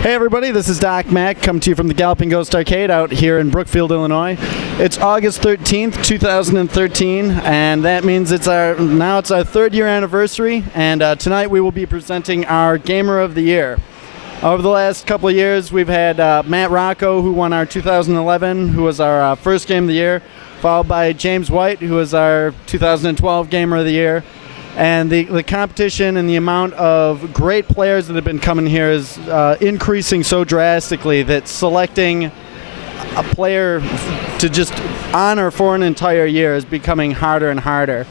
Hey everybody, this is Doc Mack coming to you from the Galloping Ghost Arcade out here in Brookfield, Illinois. It's August 13th, 2013, and that means it's our third year anniversary, and tonight we will be presenting our Gamer of the Year. Over the last couple of years, we've had Matt Rocco, who won our 2011, who was our first Game of the Year, followed by James White, who was our 2012 Gamer of the Year. And the competition and the amount of great players that have been coming here is increasing so drastically that selecting a player to just honor for an entire year is becoming harder and harder.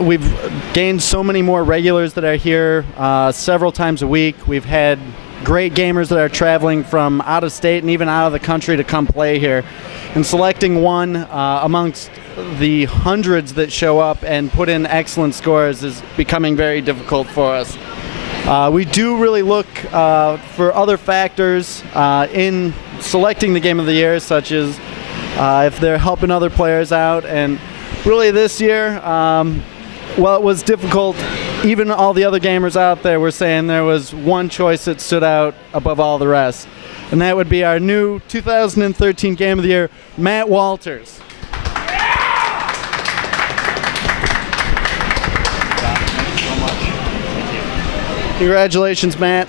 We've gained so many more regulars that are here several times a week. We've had great gamers that are traveling from out of state and even out of the country to come play here. And selecting one amongst the hundreds that show up and put in excellent scores is becoming very difficult for us. We do really look for other factors in selecting the Game of the Year, such as if they're helping other players out. And really this year, well, it was difficult. Even all the other gamers out there were saying there was one choice that stood out above all the rest. And that would be our new 2013 Game of the Year, Matt Walters. Congratulations, Matt.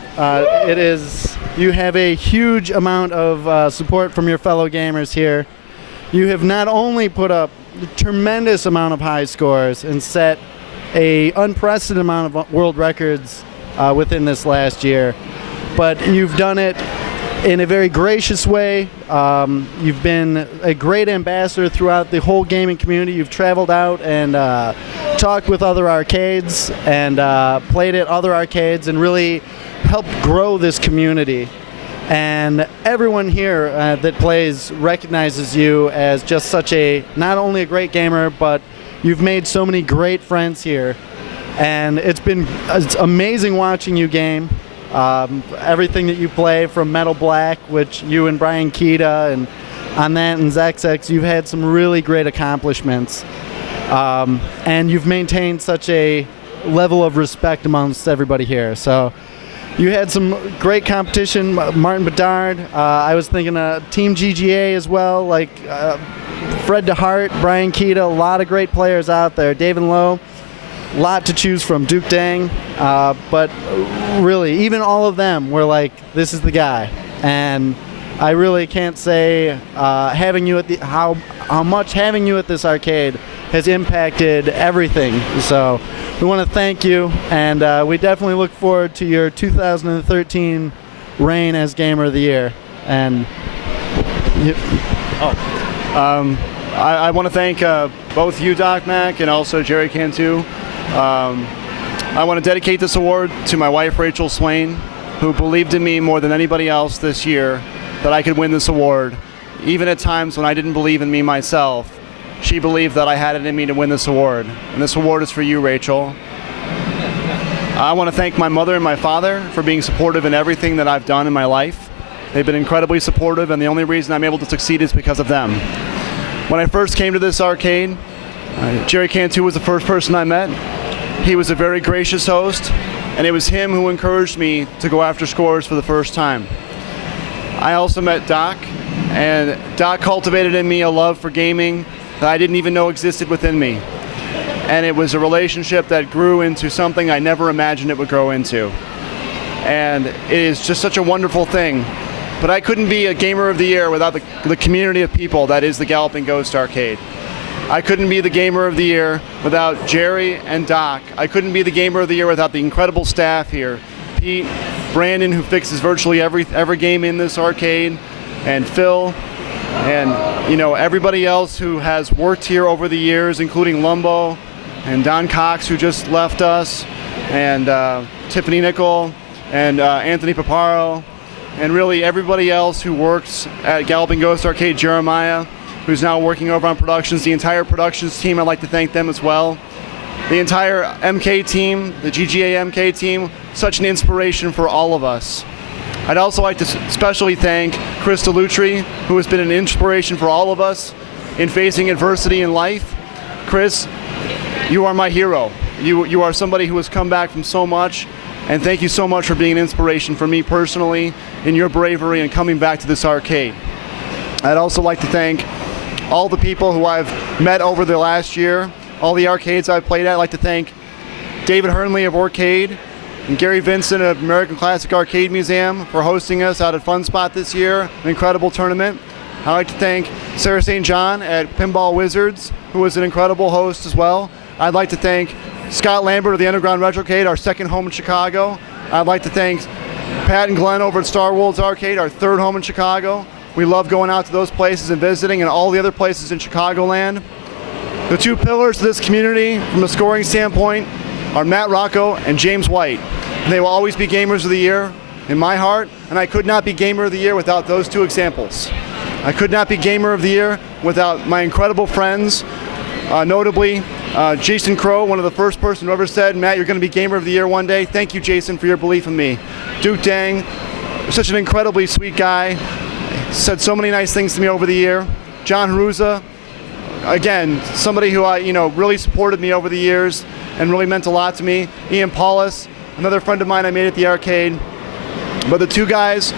You have a huge amount of support from your fellow gamers here. You have not only put up a tremendous amount of high scores and set a unprecedented amount of world records within this last year, but you've done it in a very gracious way. You've been a great ambassador throughout the whole gaming community. You've traveled out and talked with other arcades and played at other arcades and really helped grow this community. And everyone here that plays recognizes you as just not only a great gamer, but you've made so many great friends here. And it's amazing watching you game. Everything that you play from Metal Black, which you and Brian Keita, and on that and ZexX, you've had some really great accomplishments. And you've maintained such a level of respect amongst everybody here. So you had some great competition. Martin Bedard, I was thinking Team GGA as well, like Fred DeHart, Brian Keita, a lot of great players out there. David Lowe. Lot to choose from, Duke Dang, but really, even all of them were like, this is the guy. And I really can't say having you at how much having you at this arcade has impacted everything. So we want to thank you, and we definitely look forward to your 2013 reign as Gamer of the Year. And I want to thank both you, Doc Mack, and also Jerry Cantu. I want to dedicate this award to my wife, Rachel Swain, who believed in me more than anybody else this year that I could win this award. Even at times when I didn't believe in me myself, she believed that I had it in me to win this award. And this award is for you, Rachel. I want to thank my mother and my father for being supportive in everything that I've done in my life. They've been incredibly supportive, and the only reason I'm able to succeed is because of them. When I first came to this arcade, Jerry Cantu was the first person I met. He was a very gracious host, and it was him who encouraged me to go after scores for the first time. I also met Doc, and Doc cultivated in me a love for gaming that I didn't even know existed within me. And it was a relationship that grew into something I never imagined it would grow into. And it is just such a wonderful thing. But I couldn't be a Gamer of the Year without the community of people that is the Galloping Ghost Arcade. I couldn't be the Gamer of the Year without Jerry and Doc. I couldn't be the Gamer of the Year without the incredible staff here. Pete, Brandon, who fixes virtually every game in this arcade, and Phil, and everybody else who has worked here over the years, including Lumbo, and Don Cox, who just left us, and Tiffany Nickel, and Anthony Paparo, and really everybody else who works at Galloping Ghost Arcade, Jeremiah, who's now working over on productions, the entire productions team. I'd like to thank them as well. The entire MK team, the GGA MK team, such an inspiration for all of us. I'd also like to especially thank Chris DeLutri, who has been an inspiration for all of us in facing adversity in life. Chris, you are my hero. You are somebody who has come back from so much, And thank you so much for being an inspiration for me personally in your bravery and coming back to this arcade. I'd also like to thank all the people who I've met over the last year, all the arcades I've played at. I'd like to thank David Hernley of Orcade and Gary Vincent of American Classic Arcade Museum for hosting us out at Fun Spot this year, an incredible tournament. I'd like to thank Sarah St. John at Pinball Wizards, who was an incredible host as well. I'd like to thank Scott Lambert of the Underground Retrocade, our second home in Chicago. I'd like to thank Pat and Glenn over at Star Worlds Arcade, our third home in Chicago. We love going out to those places and visiting, and all the other places in Chicagoland. The two pillars of this community from a scoring standpoint are Matt Rocco and James White. And they will always be Gamers of the Year in my heart, and I could not be Gamer of the Year without those two examples. I could not be Gamer of the Year without my incredible friends, notably Jason Crow, one of the first person who ever said, Matt, you're going to be Gamer of the Year one day. Thank you, Jason, for your belief in me. Duke Dang, such an incredibly sweet guy, said so many nice things to me over the year. John Haruza, again, somebody who really supported me over the years and really meant a lot to me. Ian Paulus, another friend of mine I made at the arcade. But the two guys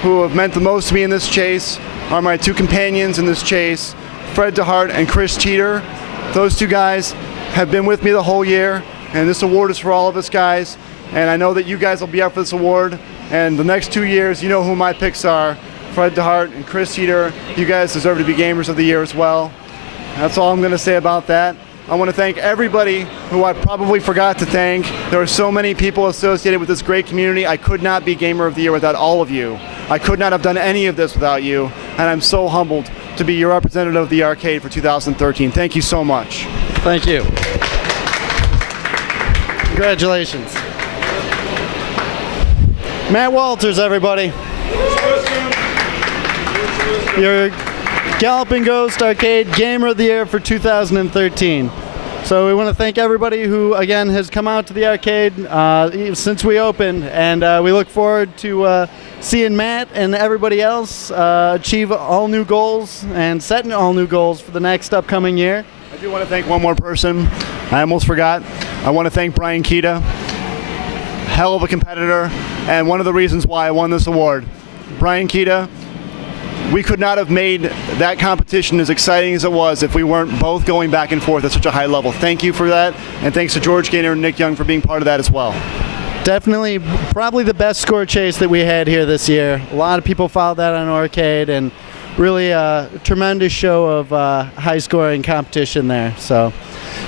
who have meant the most to me in this chase are my two companions in this chase, Fred DeHart and Chris Teeter. Those two guys have been with me the whole year, and this award is for all of us guys. And I know that you guys will be up for this award. And the next 2 years, you know who my picks are, Fred DeHart and Chris Teeter. You guys deserve to be Gamers of the Year as well. That's all I'm going to say about that. I want to thank everybody who I probably forgot to thank. There are so many people associated with this great community. I could not be Gamer of the Year without all of you. I could not have done any of this without you, and I'm so humbled to be your representative of the arcade for 2013. Thank you so much. Thank you. Congratulations. Matt Walters, everybody. Your Galloping Ghost Arcade Gamer of the Year for 2013. So we want to thank everybody who, again, has come out to the arcade since we opened, and we look forward to seeing Matt and everybody else achieve all new goals and setting all new goals for the next upcoming year. I do want to thank one more person. I almost forgot. I want to thank Brian Kita, hell of a competitor, and one of the reasons why I won this award. Brian Kita, we could not have made that competition as exciting as it was if we weren't both going back and forth at such a high level. Thank you for that, and thanks to George Gaynor and Nick Young for being part of that as well. Definitely, probably the best score chase that we had here this year. A lot of people followed that on Arcade, and really a tremendous show of high-scoring competition there. So,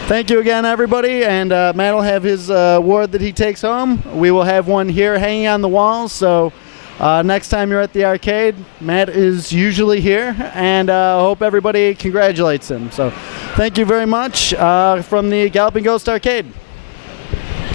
thank you again, everybody. And Matt will have his award that he takes home. We will have one here hanging on the wall. So, next time you're at the arcade, Matt is usually here, and I hope everybody congratulates him. So, thank you very much from the Galloping Ghost Arcade.